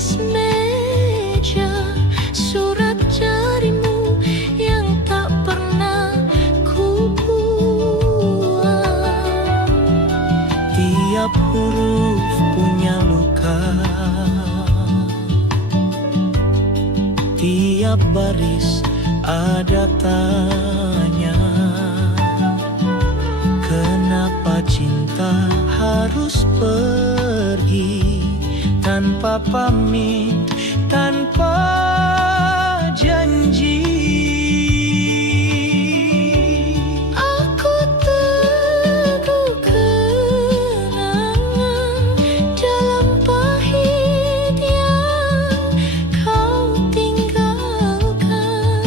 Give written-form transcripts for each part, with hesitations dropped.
atas meja, surat jarimu yang tak pernah ku buang. Tiap huruf punya luka, tiap baris ada tanya. Kenapa cinta harus pergi tanpa pamit, tanpa janji? Aku teguh kenangan dalam pahit yang kau tinggalkan.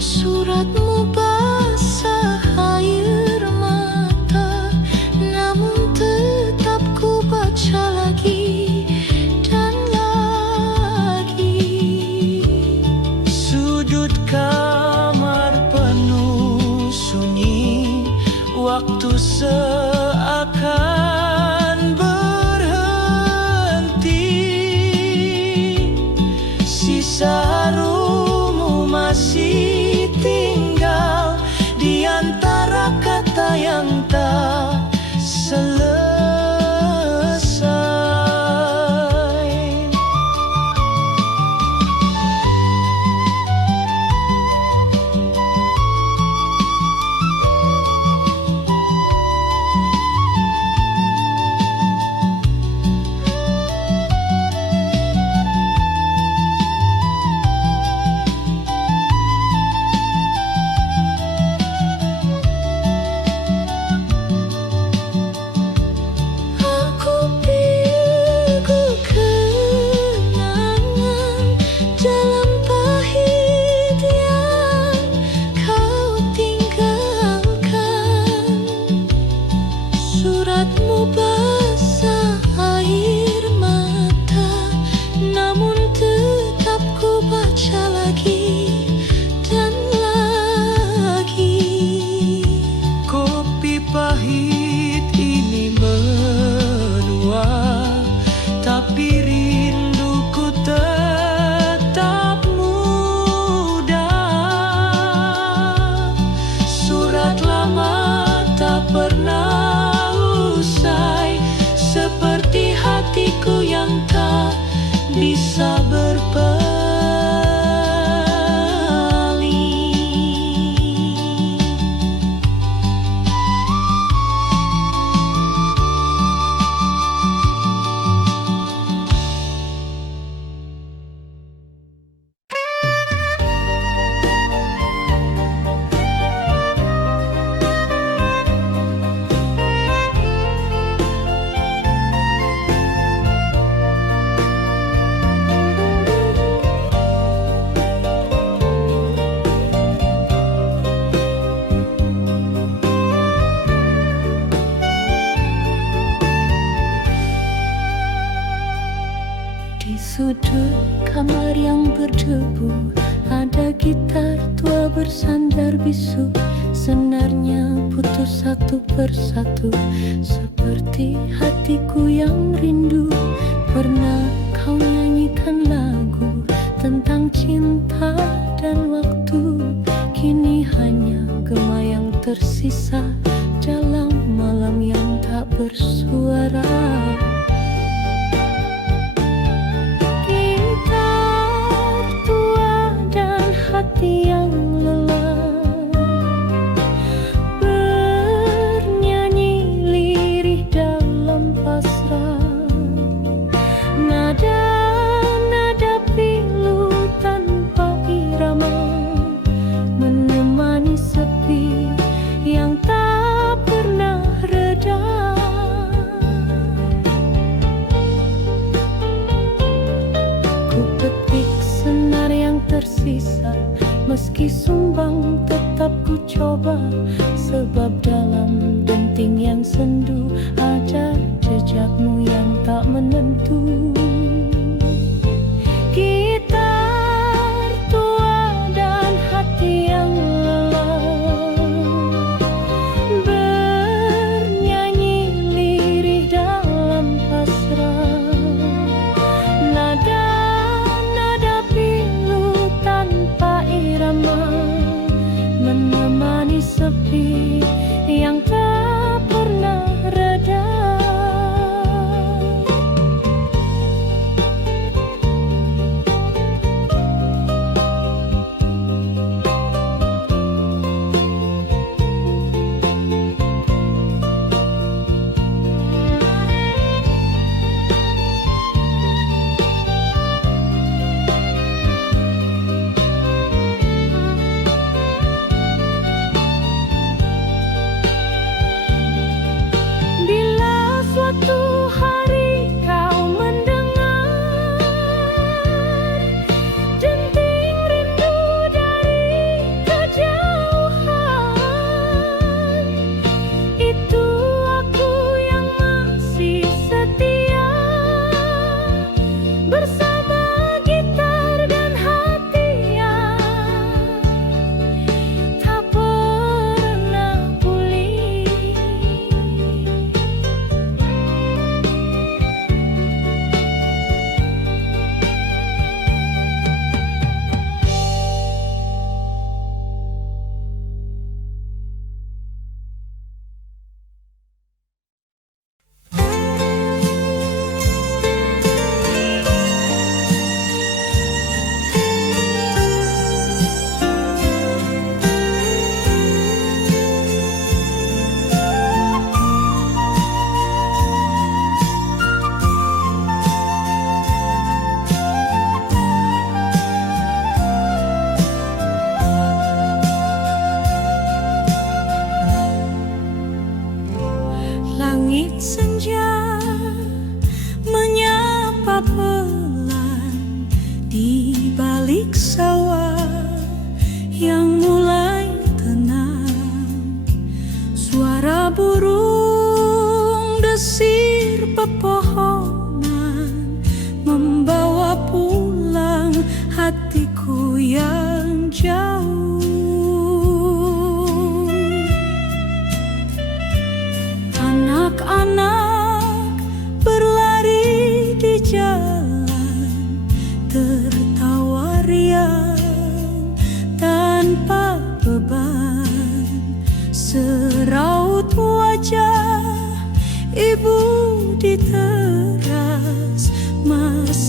Suratmu basah air mata, namun tetap ku baca lagi dan lagi. Sudut kamar penuh sunyi, waktu seakan berhenti. Sisa harummu masih tinggal di antara kata yang tak selesai. Aku pilih kenangan dalam pahit yang kau tinggalkan. Suratmu basah air mata, namun tetap ku baca lagi dan lagi. Kopi pahit ini menua, tapi rinduku tetap muda. Surat lama tak pernah usai, seperti hatiku yang tak bisa berpaling. Di sudut kamar yang berdebu, ada gitar tua bersandar bisu. Senarnya putus satu persatu, seperti hatiku yang rindu. Pernah kau nyanyikan lagu tentang cinta dan waktu, kini hanya gema yang tersisa dalam malam yang tak bersuara. Gitar tua dan hati yang lelah bernyanyi lirih dalam pasrah. Nada-nada pilu tanpa irama menemani sepi yang tak pernah reda. Ku petik senar yang tersisa, meski sumbang tetap ku coba. Sebab dalam denting yang sendu ada jejakmu yang tak menentu. Gitar tua dan hati yang lelah bernyanyi lirih dalam pasrah.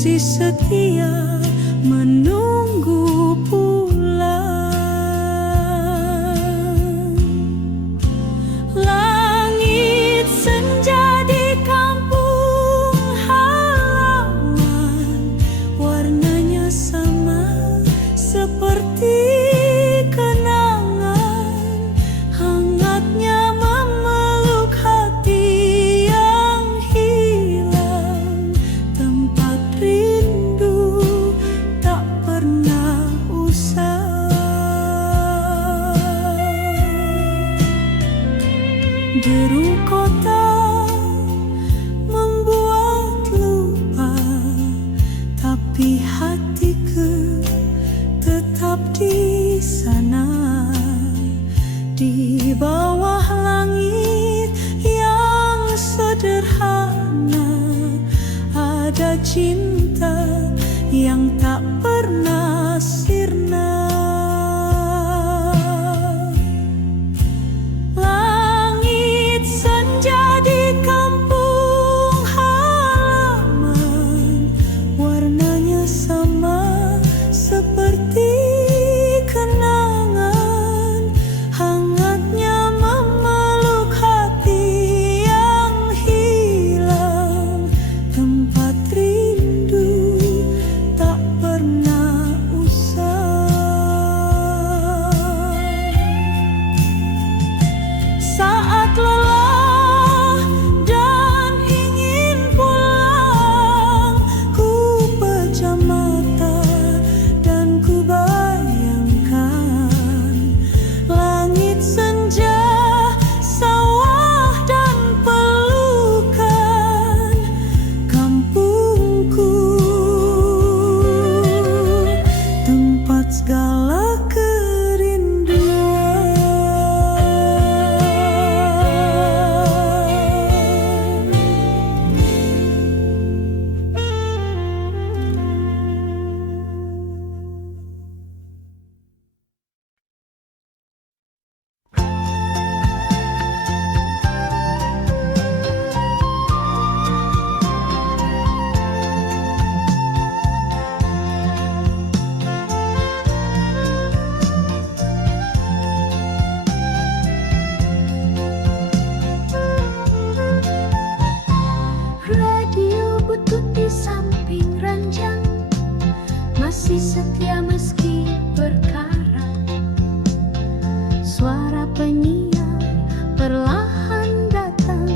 masih setia menunggu pulang. Langit senja di kampung halaman, warnanya sama seperti kenangan, hangatnya memeluk hati yang hilang. Tempat rindu tak pernah usai. Deru kota membuat lupa, tapi hatiku tetap di sana. Di bawah langit yang sederhana, ada cinta yang tak pernah sirna. Langit senja di kampung halaman, warnanya sama seperti kenangan, hangatnya memeluk hati yang hilang. Tempat rindu tak pernah usai. Saat lelah dan ingin pulang, ku pejam mata dan ku bayangkan langit senja, sawah dan pelukan kampungku, tempat segala kerinduan. Radio butut di samping ranjang, masih setia meski berkarat. Suara penyiar perlahan datang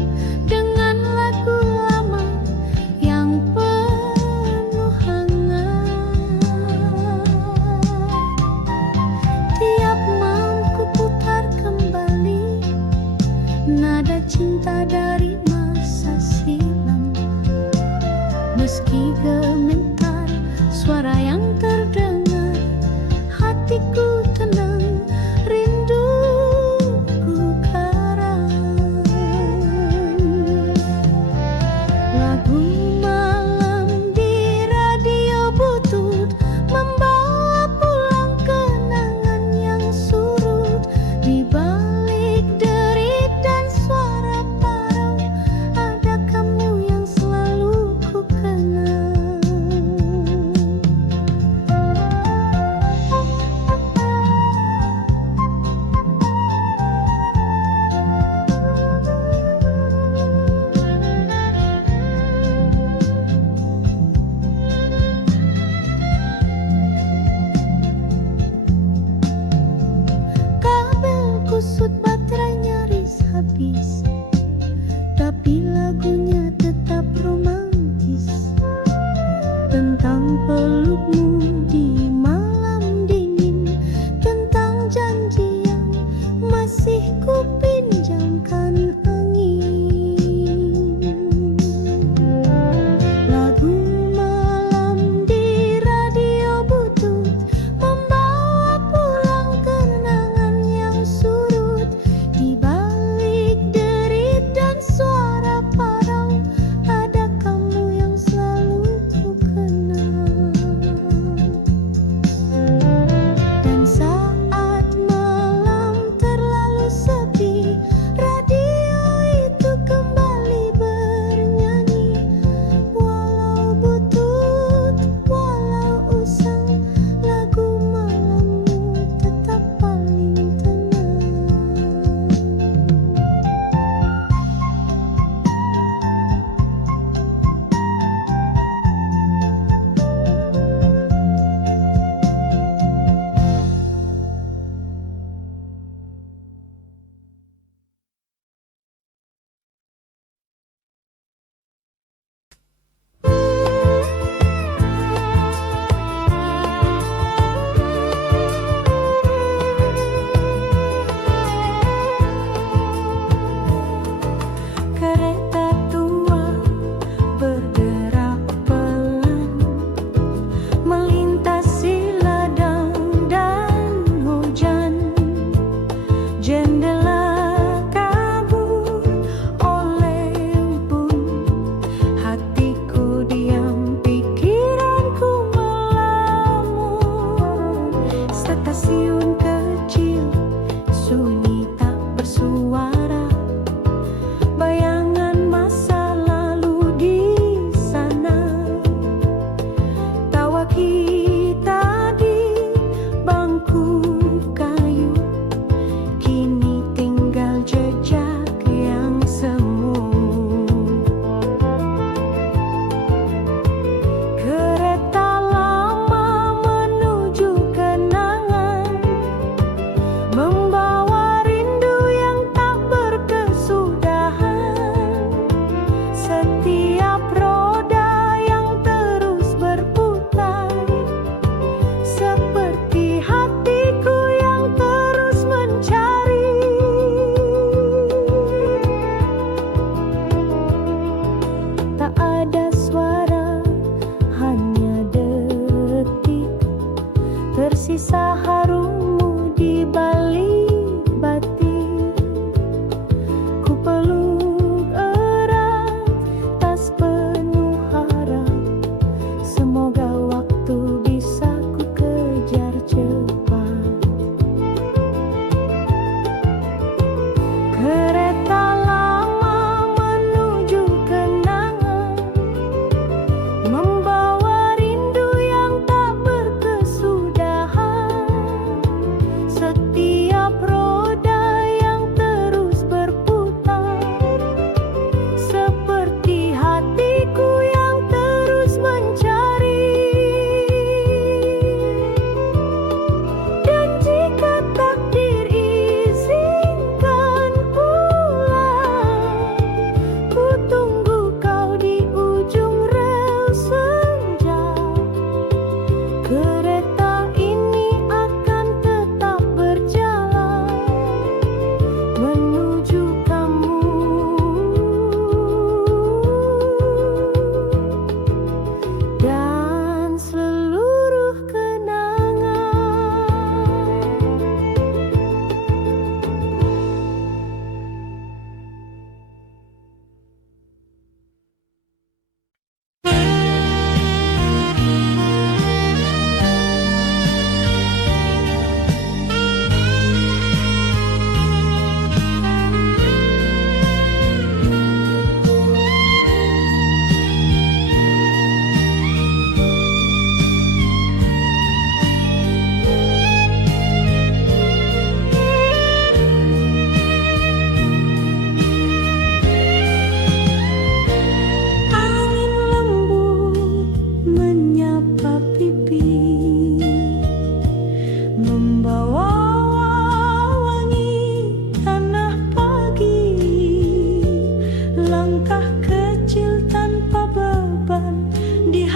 dengan lagu lama yang penuh hangat. Tiap malam ku putar kembali nada cinta dari masa silam. Meski gemetar suara yang terdengar, hatiku tenang, rinduku karam. Lagu malam di radio butut membawa pulang kenangan yang surut. Di balik derit dan suara parau, ada kamu yang selalu ku kenang.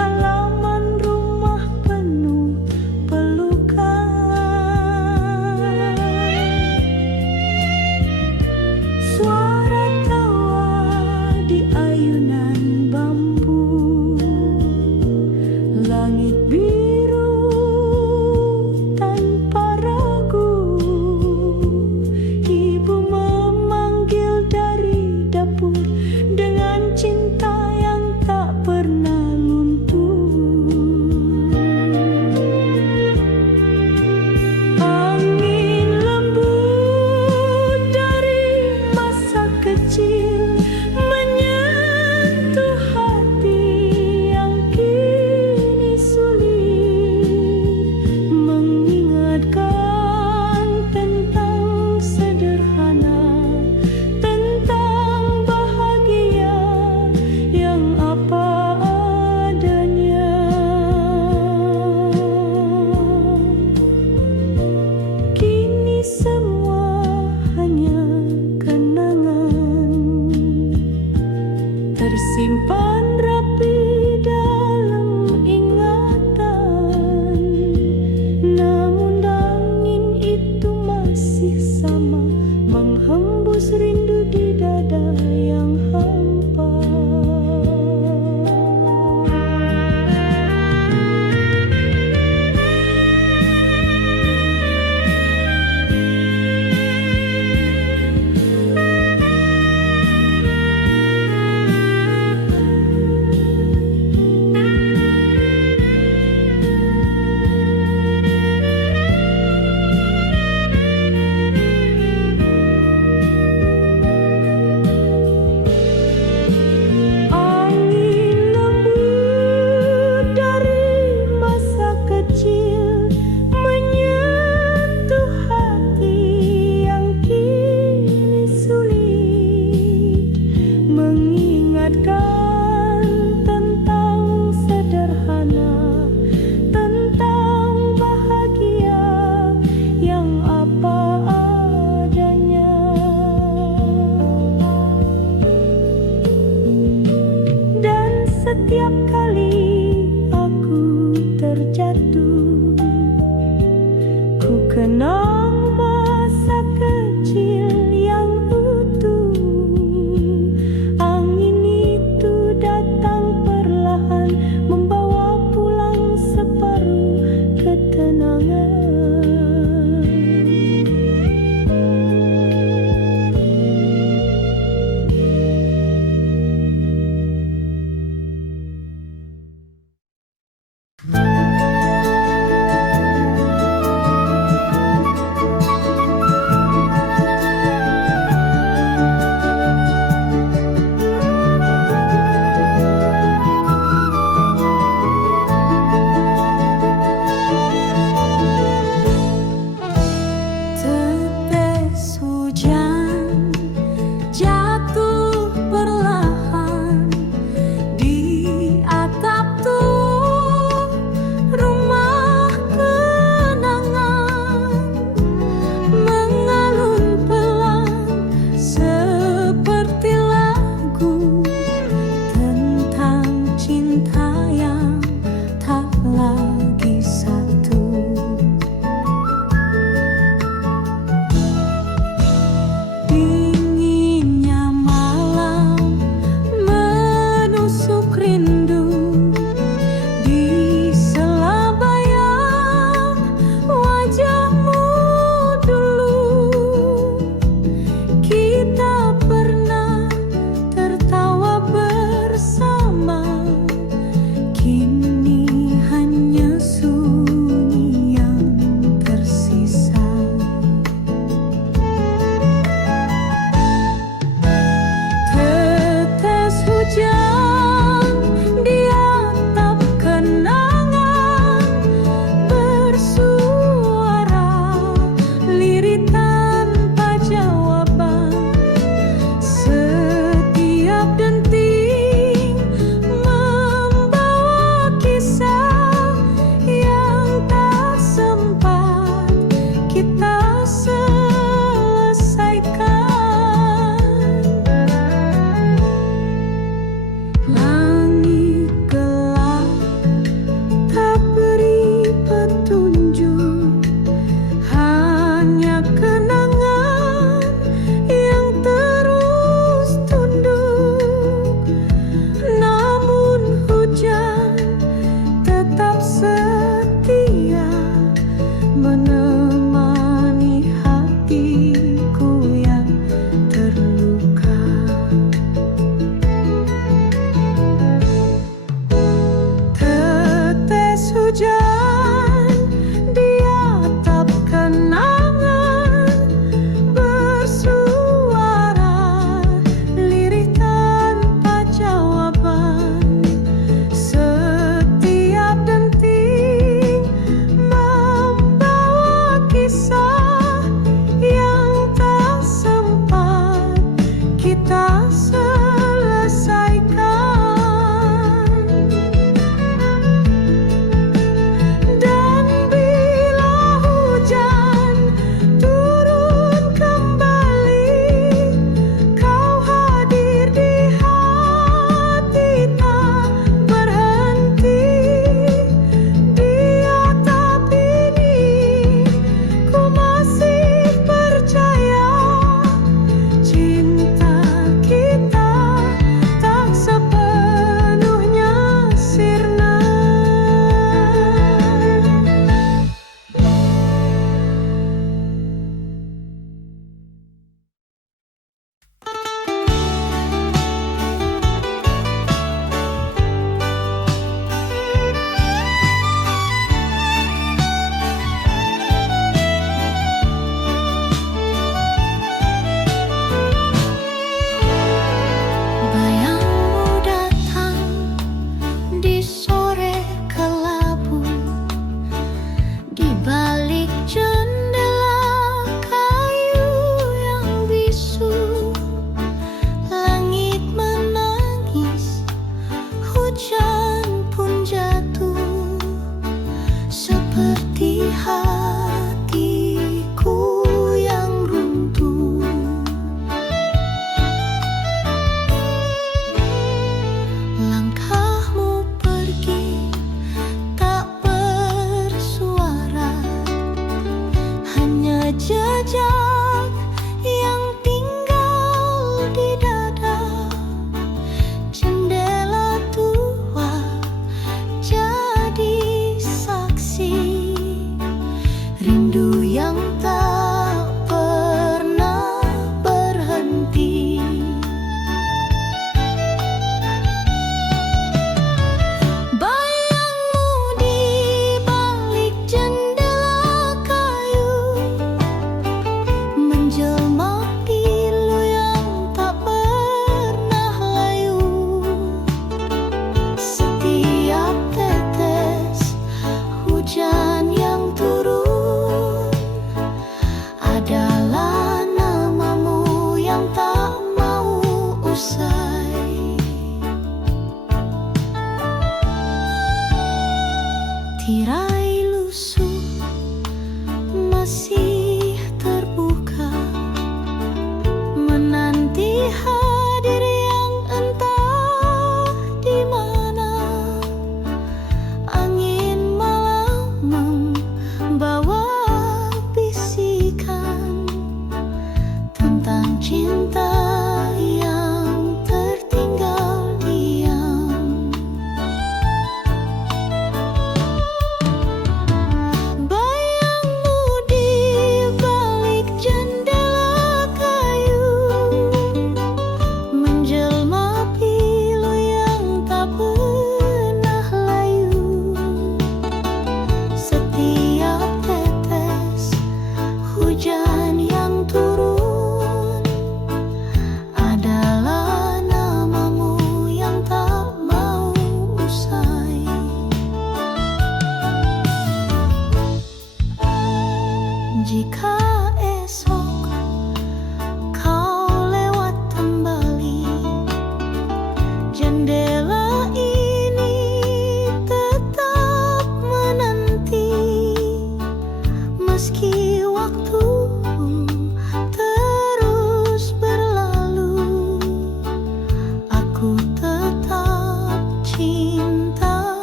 halaman rumah penuh pelukan. Suara tawa di ayunan bambu, langit biru tanpa ragu. Ibu memanggil dari dapur dengan cinta yang tak pernah luntur. hatiku yang runtuh. Langkahmu pergi tak bersuara, hanya jejak yang tinggal di dada. Jendela tua jadi saksi rindu yang tak pernah berhenti. Bayangmu di balik jendela kayu, menjelma pilu yang tak pernah layu. Setiap tetes hujan yang turun adalah namamu yang tak mau usai. Tirai lusuh masih terbuka, menanti hadir yang entah di mana. Angin malam membawa bisikan tentang cinta yang tertinggal diam. Bayangmu di balik jendela kayu, menjelma pilu yang tak pernah layu. Setiap tetes hujan yang turun adalah namamu yang tak mau usai. Jika esok kau lewat kembali, jendela ini tetap menanti. Meski waktu terus berlalu, aku tetap cinta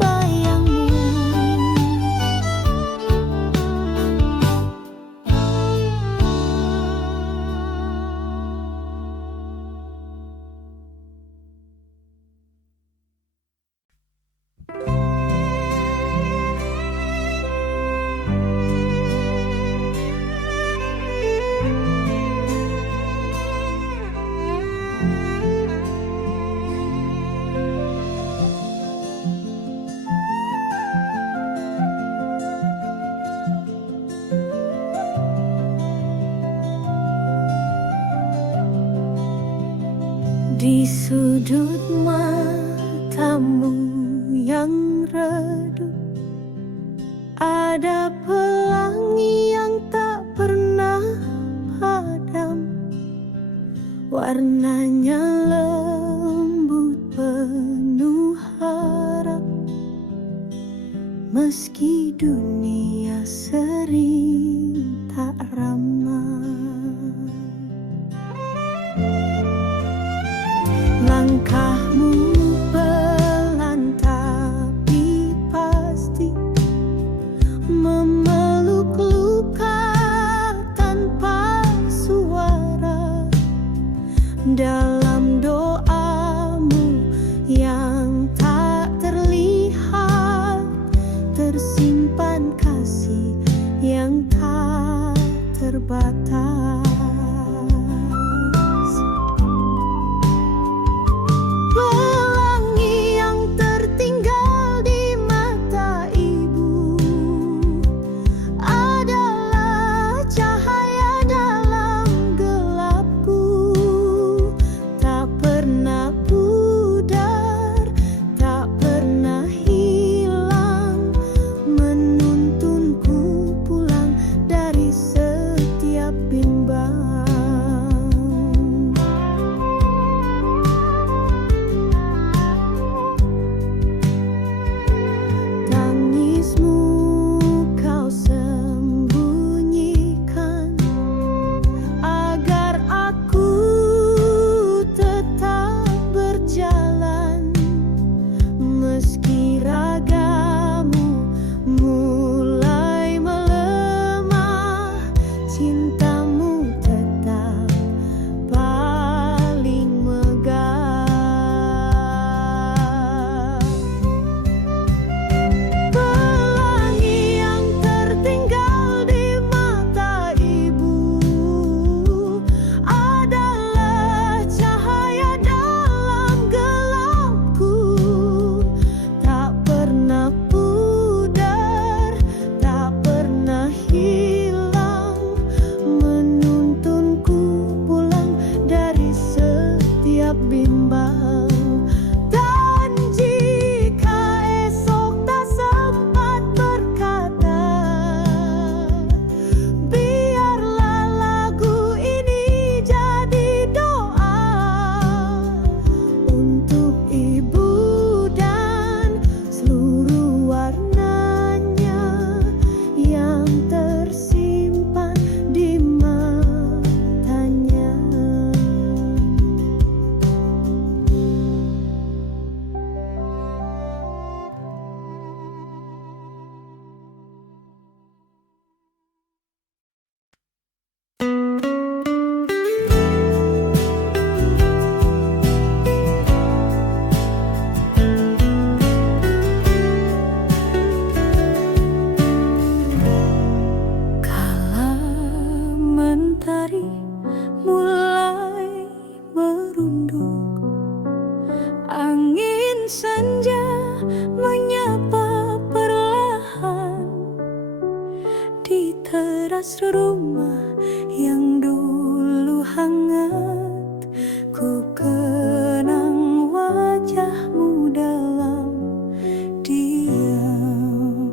bayangmu. Di sudut matamu yang redup ada pelangi yang tak pernah padam. Warnanya lembut penuh harap, meski dunia sering tak ramah. Langkahmu pelan tapi pasti, memeluk luka tanpa suara. Dalam doamu yang tak terlihat, tersimpan kasih yang tak terbatas. Pelangi yang tertinggal di mata ibu adalah cahaya dalam gelapku. Tak pernah pudar, tak pernah hilang, menuntunku pulang dari setiap bekas rumah yang dulu hangat. Ku kenang wajahmu dalam diam.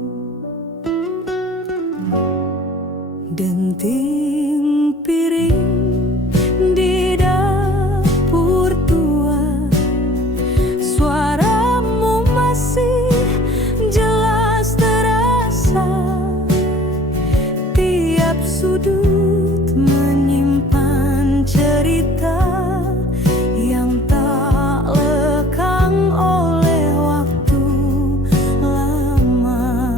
Denting piring di dapur tua, suaramu masih jelas terasa. Tiap sudut menyimpan cerita yang tak lekang oleh waktu lama.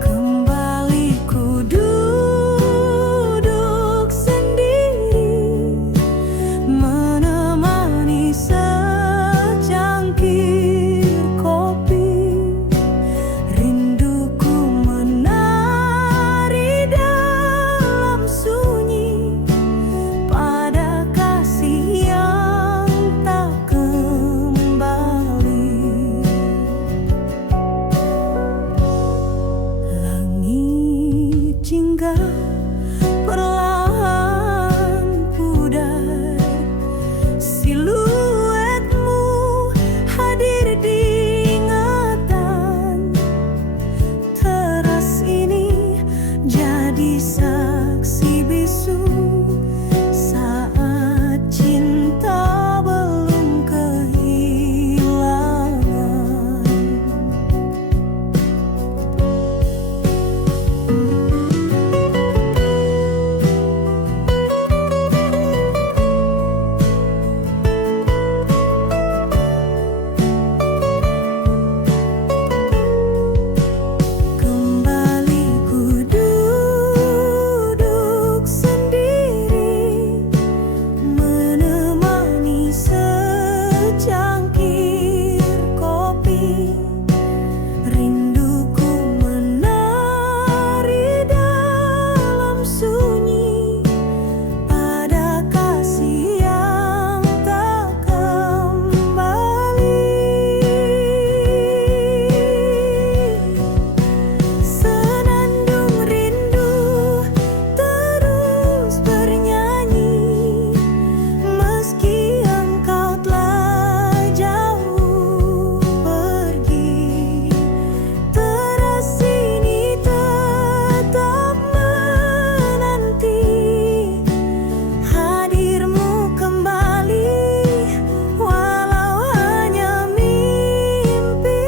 Kembali ku duduk sendiri, menemani secangkir kopi. Rinduku menari dalam sunyi pada kasih yang tak kembali. Langit jingga perlahan pudar, siluetmu hadir di ingatan. Teras ini jadi saksi bisu saat cinta belum kehilangan. Kembali ku duduk sendiri, menemani secangkir kopi. Rinduku menari dalam sunyi pada kasih yang tak kembali. Senandung rindu terus bernyanyi, meski engkau telah jauh pergi. Teras ini tetap menanti hadirmu kembali, walau hanya mimpi.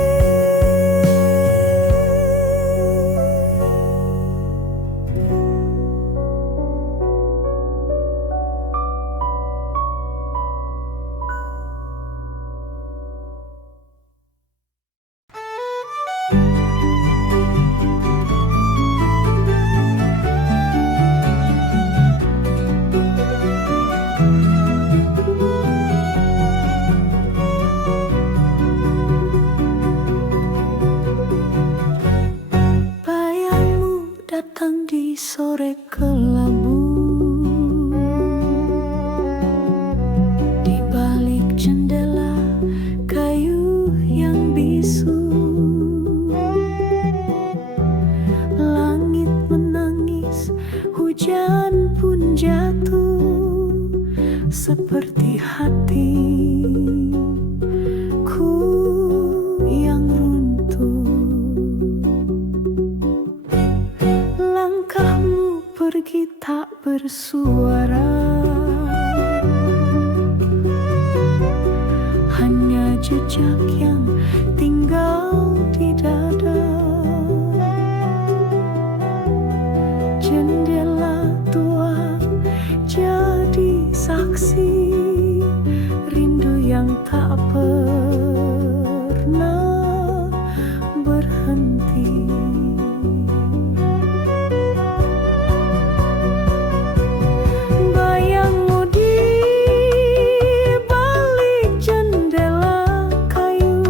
Bayangmu datang di sore kelabu, di balik jendela kayu yang bisu. Langit menangis, hujan pun jatuh, seperti hatiku yang runtuh. Langkahmu pergi tak bersuara, hanya jejak yang tinggal di dada. Jendela tua jadi saksi rindu yang tak pernah berhenti. Bayangmu di balik jendela kayu,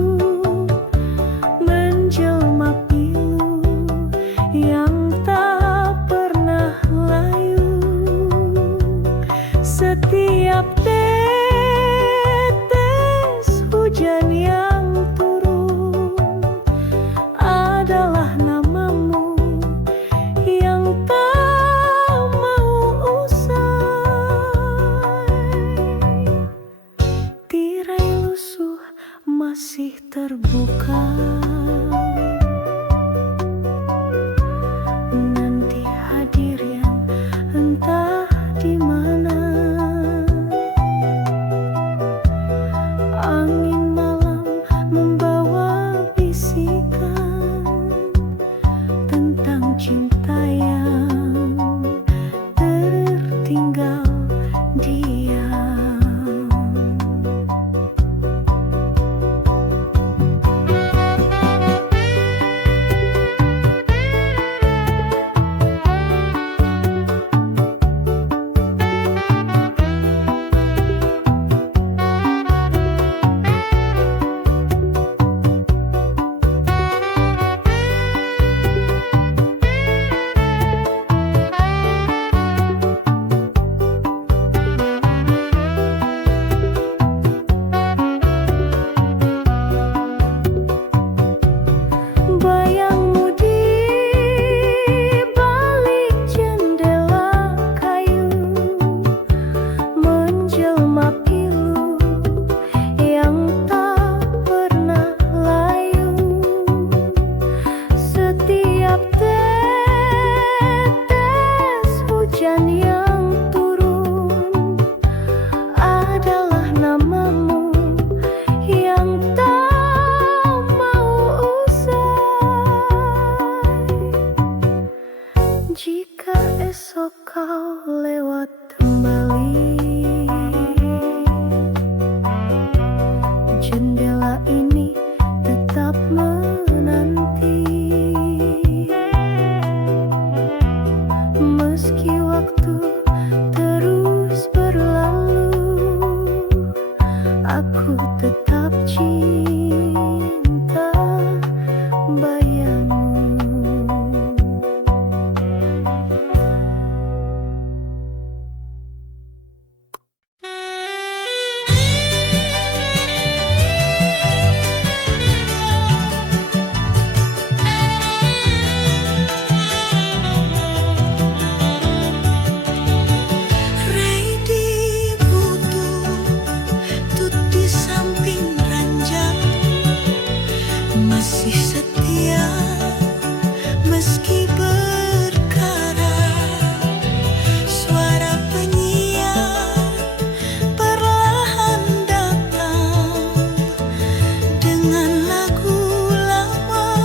masih terbuka. Nanti hadir yang entah di mana. Angin malam membawa bisikan tentang cinta yang tertinggal diam. Bayangmu di balik jendela kayu, menjelma pilu yang tak pernah layu. Setiap tetes hujan yang turun adalah namamu yang tak mau usai. Jika esok kau lewat kembali, jendela ini tetap menanti. Meski waktu terus berlalu, aku tetap cinta bayangmu. Ready butut di samping ranjang, masih setia meski berkarat. Suara penyiar perlahan datang dengan lagu lama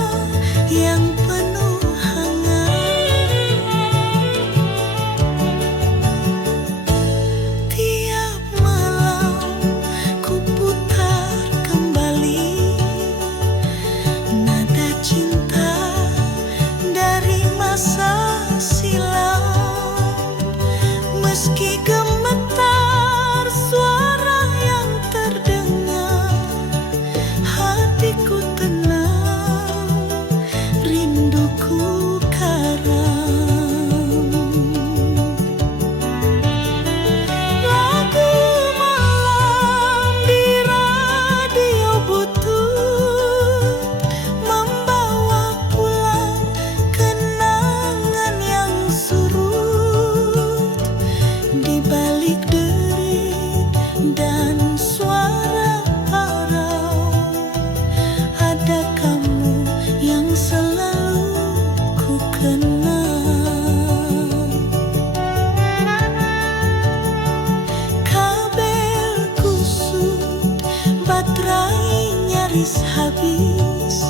yang penuh hangat. Tiap malam ku putar kembali nada cinta dari masa silam. Meski gemetar suara yang terdengar, hatiku tenang, rinduku karam. Lagu malam di radio butut membawa pulang kenangan yang surut. Di balik derit dan suara harau, ada kamu yang selalu ku kenang. Kabel kusut, baterai nyaris habis.